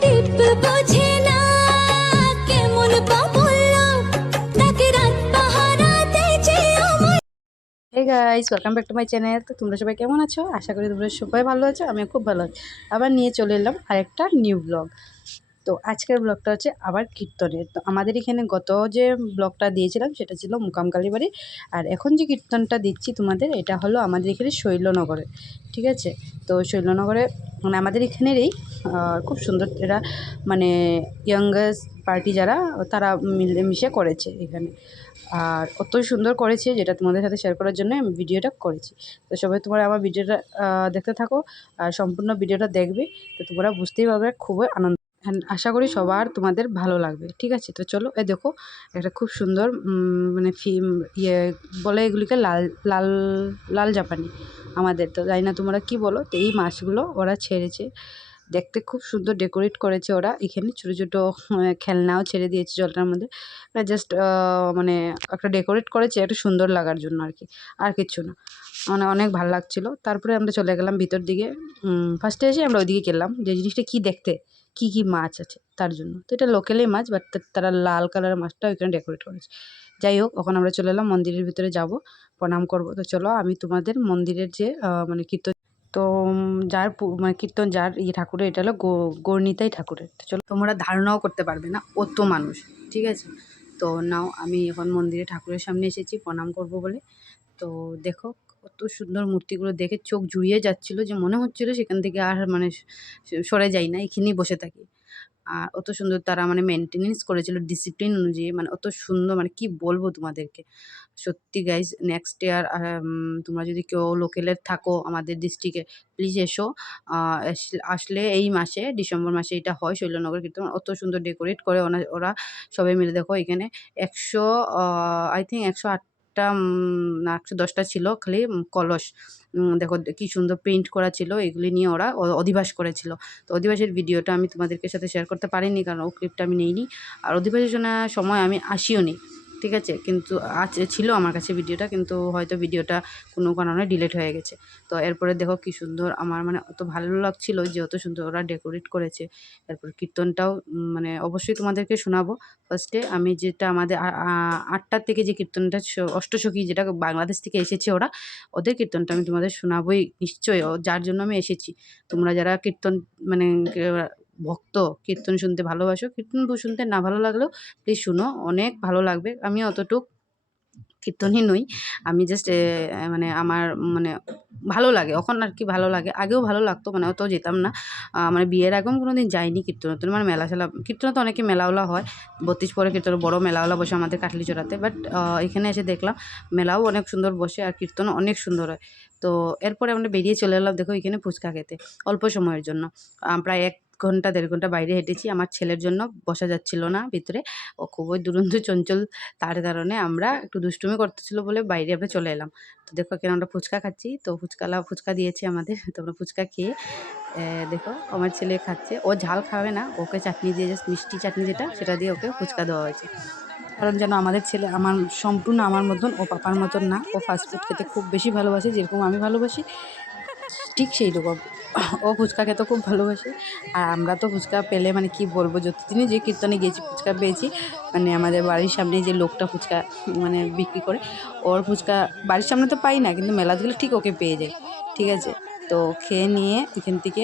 টিপ বোঝে না কেমন পা বললো তাকে রাত পাহারাতে যে আমার। Hey guys, welcome back to my channel. তো তোমরা সবাই কেমন আছো? আশা করি তোমরা সবাই ভালো আছো। আমিও খুব ভালো আছি। আবার নিয়ে চলে এলাম আরেকটা নিউ ব্লগ। তো আজকের ব্লগটা হচ্ছে আবার কীর্তনের। তো আমাদের এখানে গত যে ব্লগটা দিয়েছিলাম সেটা ছিল মুকাম কালীবাড়ি, আর এখন যে কীর্তনটা দিচ্ছি তোমাদের এটা হলো আমাদের এখানে শৈলনগরে। ঠিক আছে, তো শৈলনগরে মানে আমাদের এখানেরই খুব সুন্দর এরা মানে ইয়াঙ্গার্স পার্টি যারা তারা মিলেমিশে করেছে এখানে, আর অতই সুন্দর করেছে যেটা তোমাদের সাথে শেয়ার করার জন্য আমি ভিডিওটা করেছি। তো সবাই তোমরা আমার ভিডিওটা দেখতে থাকো আর সম্পূর্ণ ভিডিওটা দেখবে, তো তোমরা বুঝতেই পারবে খুবই আনন্দ। আশা করি সবার তোমাদের ভালো লাগবে। ঠিক আছে, তো চলো এই দেখো একটা খুব সুন্দর মানে ইয়ে বলে এগুলিকে লাল লাল লাল জাপানি আমাদের, তো জানি না তোমরা কি বলো। তো এই মাছগুলো ওরা ছেড়েছে, দেখতে খুব সুন্দর ডেকোরেট করেছে ওরা। এখানে ছোটো ছোটো খেলনাও ছেড়ে দিয়েছে জলটার মধ্যে, জাস্ট মানে একটা ডেকোরেট করেছে একটু সুন্দর লাগার জন্য আর কি, আর কিচ্ছু না। মানে অনেক ভালো লাগছিলো। তারপরে আমরা চলে গেলাম ভিতর দিকে। ফার্স্টে এসে আমরা ওইদিকে গেলাম যে জিনিসটা কী দেখতে কী কী মাছ আছে তার জন্য। তো এটা লোকালই মাছ, বাট তারা লাল কালারের মাছটা ওইখানে ডেকোরেট করেছে। যাই হোক, এখন আমরা চলে এলাম মন্দিরের ভিতরে যাব, প্রণাম করব। তো চলো আমি তোমাদের মন্দিরের যে মানে কীর্তন, তো যার মানে কীর্তন যার ঠাকুরের এটা হলো গৌরনিতাই ঠাকুরের। তো চলো, তোমরা ধারণাও করতে পারবে না অত মানুষ। ঠিক আছে, তো নাও আমি এখন মন্দিরে ঠাকুরের সামনে এসেছি প্রণাম করব বলে। তো দেখো কত সুন্দর মূর্তিগুলো দেখে চোখ জুড়িয়ে যাচ্ছিলো, যে মনে হচ্ছিলো সেখান থেকে আর মানে সরে যাই না, এখানেই বসে থাকি। আর অত সুন্দর তারা মানে মেনটেনেন্স করেছিল ডিসিপ্লিন অনুযায়ী, মানে অত সুন্দর, মানে কি বলবো তোমাদেরকে। সত্যি গাইজ, নেক্সট ইয়ার তোমরা যদি কেউ লোকালের থাকো আমাদের ডিস্ট্রিক্টে, প্লিজ এসো। আসলে এই মাসে ডিসেম্বর মাসে এটা হয় শৈলনগর কীর্তন, অত সুন্দর ডেকোরেট করে ওরা সবাই মিলে। দেখো এখানে 100 আই থিঙ্ক 108টা না 110টা ছিল খালি কলস। দেখো কি সুন্দর পেইন্ট করা ছিল, এগুলি নিয়ে ওরা অধিবাস করেছিল। তো অধিবাসের ভিডিওটা আমি তোমাদেরকে সাথে শেয়ার করতে পারিনি, কারণ ও ক্লিপটা আমি নিইনি, আর অধিবাসের সময় আমি আসিও নি। ঠিক আছে, কিন্তু ছিল আমার কাছে ভিডিওটা, কিন্তু হয়তো ভিডিওটা কোনো কারণে ডিলিট হয়ে গেছে। তো এরপরে দেখো কি সুন্দর, আমার মানে অত ভালো লাগছিল যে অত সুন্দর ওরা ডেকোরেট করেছে। এরপর কীর্তনটাও মানে অবশ্যই তোমাদেরকে শোনাবো। ফার্স্টে আমি যেটা আমাদের 8টার থেকে যে কীর্তনটা অষ্টসখী, যেটা বাংলাদেশ থেকে এসেছে ওরা, ওদের কীর্তনটা আমি তোমাদের শোনাবোই নিশ্চয়ই, যার জন্য আমি এসেছি। তোমরা যারা কীর্তন মানে ভক্ত, কীর্তন শুনতে ভালোবাসো, কীর্তন শুনতে না ভালো লাগলেও প্লিজ শুনো, অনেক ভালো লাগবে। আমি অতটুক কীর্তনই নই, আমি জাস্ট মানে আমার মানে ভালো লাগে এখন আর কি, ভালো লাগে। আগেও ভালো লাগতো, মানে অত যেতাম না। মানে বিয়ের আগেও কোনো দিন যাইনি কীর্তন, মানে মেলা ঠেলা কীর্তনে তো অনেকে মেলাওলা হয়, 32 পরে কীর্তন বড় মেলাওলা বসে আমাদের কাটলিচড়াতে। বাট এখানে এসে দেখলাম মেলাও অনেক সুন্দর বসে আর কীর্তনও অনেক সুন্দর হয়। তো এরপরে আমরা বেরিয়ে চলে এলাম দেখো এখানে ফুচকা খেতে অল্প সময়ের জন্য। প্রায় 1 ঘন্টা 1.5 ঘন্টা বাইরে হেঁটেছি। আমার ছেলের জন্য বসা যাচ্ছিল না ভিতরে, ও খুবই দুরন্ত চঞ্চল, তার কারণে আমরা একটু দুষ্টুমি করতেছিল বলে বাইরে আমরা চলে এলাম। তো দেখো এখানে আমরা ফুচকা খাচ্ছি, তো ফুচকা দিয়েছে আমাদের। তো আমরা ফুচকা খেয়ে দেখো আমার ছেলে খাচ্ছে, ও ঝাল খাবে না, ওকে চাটনি দিয়ে, জাস্ট মিষ্টি চাটনি যেটা সেটা দিয়ে ওকে ফুচকা দেওয়া হয়েছে। কারণ যেন আমাদের ছেলে আমার সম্পূর্ণ আমার মতন, ও পাপার মতন না। ও ফাস্টফুড খেতে খুব বেশি ভালোবাসে, যেরকম আমি ভালোবাসি ঠিক সেই রকম ও ফুচকা খেতে খুব ভালোবাসে। আর আমরা তো ফুচকা পেলে মানে কি বলবো, যতদিনই যে কীর্তনে গিয়েছি ফুচকা পেয়েছি। মানে আমাদের বাড়ির সামনে যে লোকটা ফুচকা মানে বিক্রি করে, ওর ফুচকা বাড়ির সামনে তো পাই না, কিন্তু মেলা গেলে ঠিক ওকে পেয়ে যাই। ঠিক আছে, তো খেয়ে নিয়ে এখান থেকে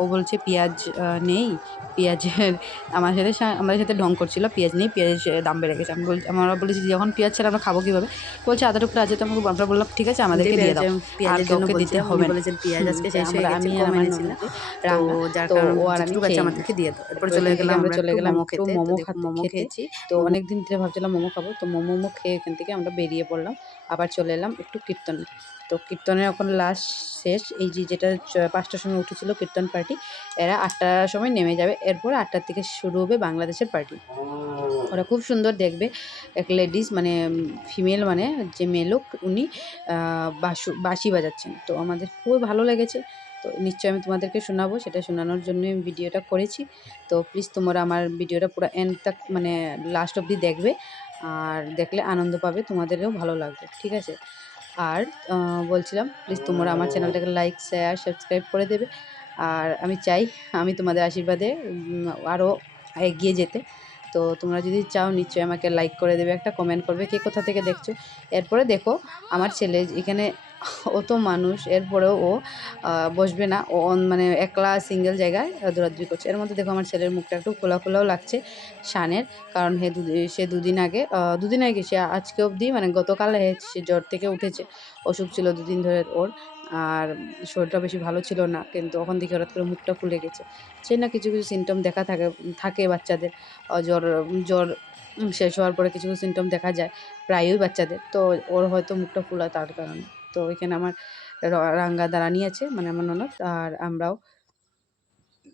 ও বলছে পেঁয়াজ নেই, পেঁয়াজের আমাদের সাথে ঢং করছিল, পেঁয়াজ নেই, পেঁয়াজের দাম বেড়ে গেছে। আমরা বলেছি যখন পেঁয়াজ ছাড়া আমরা খাবো কীভাবে। বলছে আদা টুকরা আছে, তো আমরা বললাম ঠিক আছে আমাদেরকে দিয়ে দাও, আর কাউকে দিতে হবে না। পেঁয়াজ আজকে শেষ হয়ে গেছে, আমি আর কম আমার এনেছিল, ননদ যে তো রান্না, যার তো কারণে ও আর আমি যেটুকু আছে খেয়ে আমাদেরকে নিয়েছি। দিয়ে দাও। এরপর এরপর চলে এখান থেকে গেলাম আমরা আমরা চলে একটু গেলাম মোমো একটু খেতে। তো মোমো দেখো মোমো খেতে। খেয়েছি। তো অনেক দিন ধরে ভাবছিলাম মোমো খাবো, তো মোমো খেয়ে এখান থেকে আমরা বেরিয়ে পড়লাম। আবার চলে এলাম একটু কীর্তনে। তো কীর্তনের এখন লাস্ট শেষ, এই যে যেটা 5টার সময় উঠেছিল কীর্তন পার্টি, এরা 8টার সময় নেমে যাবে। এরপর 8টার থেকে শুরু হবে বাংলাদেশের পার্টি। ওরা খুব সুন্দর দেখবে, এক লেডিস মানে ফিমেল মানে যে মেয়ে লোক, উনি বাঁশি বাজাচ্ছেন। তো আমাদের খুবই ভালো লেগেছে। তো নিশ্চয়ই আমি তোমাদেরকে শোনাবো, সেটা শোনানোর জন্যই আমি ভিডিওটা করেছি। তো প্লিজ তোমরা আমার ভিডিওটা পুরো এন্ড তক মানে লাস্ট অবধি দেখবে, আর দেখলে আনন্দ পাবে, তোমাদেরও ভালো লাগবে। ঠিক আছে, আর বলছিলাম প্লিজ তোমরা আমার চ্যানেলটাকে লাইক শেয়ার সাবস্ক্রাইব করে দেবে। আর আমি চাই আমি তোমাদের আশীর্বাদে আরও এগিয়ে যেতে। তো তোমরা যদি চাও নিশ্চয়ই আমাকে লাইক করে দেবে, একটা কমেন্ট করবে কে কোথা থেকে দেখছো। এরপরে দেখো আমার ছেলে এখানে অত মানুষ, এরপরেও ও বসবে না, ও মানে একলা সিঙ্গেল জায়গায় দৌড়াদৌড়ি করছে। এর মধ্যে দেখো আমার ছেলের মুখটা একটু খোলা খোলাও লাগছে শানের, কারণ সে দুদিন আগে সে আজকে অবধি মানে গতকাল সে জ্বর থেকে উঠেছে। অসুখ ছিল 2 দিন ধরে ওর, আর শরীরটা বেশি ভালো ছিল না, কিন্তু তখন থেকে হঠাৎ করে মুখটা ফুলে গেছে। সে না কিছু কিছু সিমটম দেখা থাকে বাচ্চাদের, জ্বর জ্বর শেষ হওয়ার পরে কিছু কিছু সিমটম দেখা যায় প্রায়ই বাচ্চাদের। তো ওর হয়তো মুখটা ফোলা তার কারণে। তো এখানে আমার রাঙ্গা দাঁড়ানি আছে, মানে আমার ননদ, আর আমরাও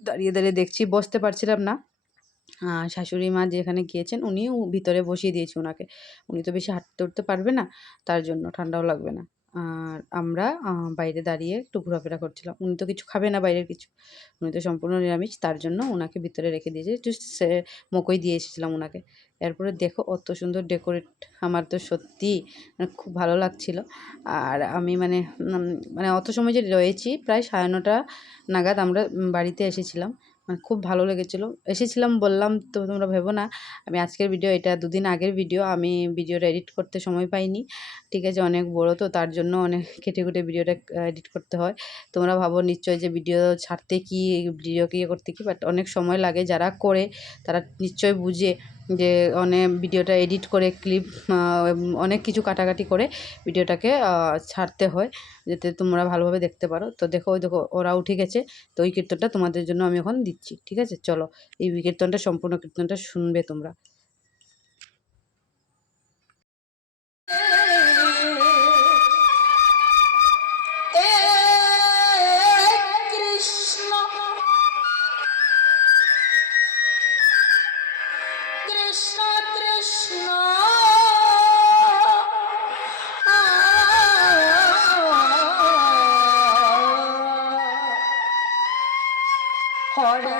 দাঁড়িয়ে দাঁড়িয়ে দেখছি, বসতে পারছিলাম না। শাশুড়ি মা যেখানে গিয়েছেন উনিও ভিতরে বসিয়ে দিয়েছে ওনাকে, উনি তো বেশি হাঁটতে উঠতে পারবে না, তার জন্য ঠান্ডাও লাগবে না। আর আমরা বাইরে দাঁড়িয়ে একটু ঘোরাফেরা করছিলাম। উনি তো কিছু খাবে না বাইরের কিছু, উনি তো সম্পূর্ণ নিরামিষ, তার জন্য ওনাকে ভিতরে রেখে দিয়েছে, একটু মকই দিয়ে এসেছিলাম ওনাকে। এরপরে দেখো অত সুন্দর ডেকোরেট, আমার তো সত্যি মানে খুব ভালো লাগছিল। আর আমি মানে অত সময় যে রয়েছি, প্রায় 9:30 নাগাদ আমরা বাড়িতে এসেছিলাম। মানে খুব ভালো লেগেছিলো। এসেছিলাম বললাম তো, তোমরা ভেবো না আমি আজকের ভিডিও, এটা 2 দিন আগের ভিডিও। আমি ভিডিওটা এডিট করতে সময় পাইনি, ঠিক আছে, অনেক বড় তো, তার জন্য অনেক কেটে কুটে ভিডিওটা এডিট করতে হয়। তোমরা ভাবো নিশ্চয়ই যে ভিডিও ছাড়তে কি, ভিডিওকে ইয়ে করতে কি, বাট অনেক সময় লাগে। যারা করে তারা নিশ্চয় বুঝে যে ভিডিওটা এডিট করে ক্লিপ অনেক কিছু কাটাকাটি করে ভিডিওটাকে ছাড়তে হয়, যাতে তোমরা ভালোভাবে দেখতে পারো। তো দেখো ওই দেখো ওরা উঠে গেছে। তো ওই কীর্তনটা তোমাদের জন্য আমি এখন দিচ্ছি, ঠিক আছে? চলো এই কীর্তনটা, সম্পূর্ণ কীর্তনটা শুনবে তোমরা। কৃষ্ণ কৃষ্ণ হরে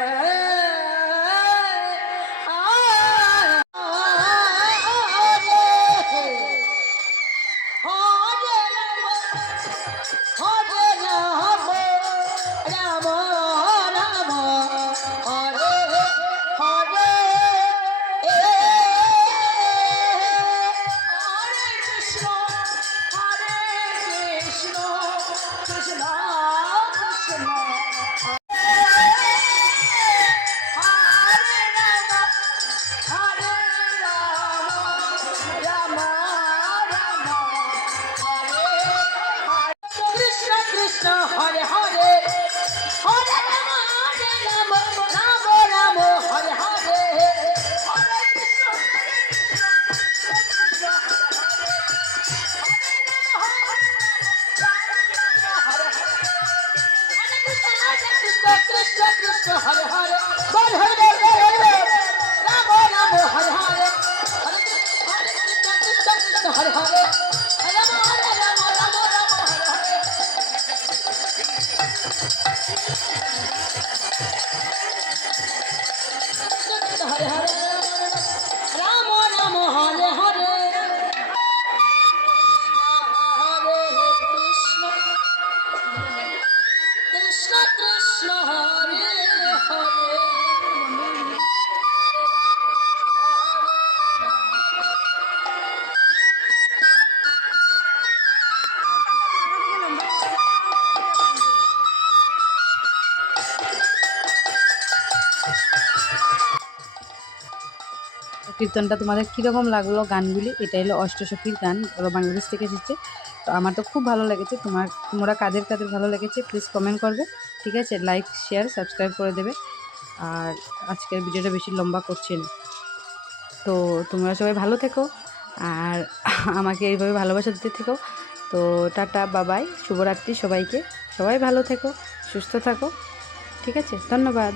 Krishna Hare Hare Hare Rama Rama Rama Hare Hare Hare Krishna Krishna Hare Hare Krishna Krishna Hare Hare Hare Hare Rama Rama Hare Hare Hare Krishna Krishna Hare Hare Rama Rama Rama Rama Hare Hare Hare Hare Rama Rama Hare Hare Hare Krishna Krishna Krishna Hare Hare কীর্তনটা তোমাদের কীরকম লাগলো গানগুলি? এটা হলো অষ্টসখীর গান, ওরা বাংলাদেশ থেকে এসেছে। তো আমার তো খুব ভালো লেগেছে। তোমরা কাদের কাদের ভালো লেগেছে প্লিজ কমেন্ট করবে, ঠিক আছে? লাইক শেয়ার সাবস্ক্রাইব করে দেবে। আর আজকের ভিডিওটা বেশি লম্বা করছি না। তো তোমরা সবাই ভালো থেকো, আর আমাকে এইভাবে ভালোবাসা দিতে থেকো। তো টাটা, বাবাই, শুভরাত্রি সবাইকে। সবাই ভালো থেকো, সুস্থ থাকো, ঠিক আছে? ধন্যবাদ।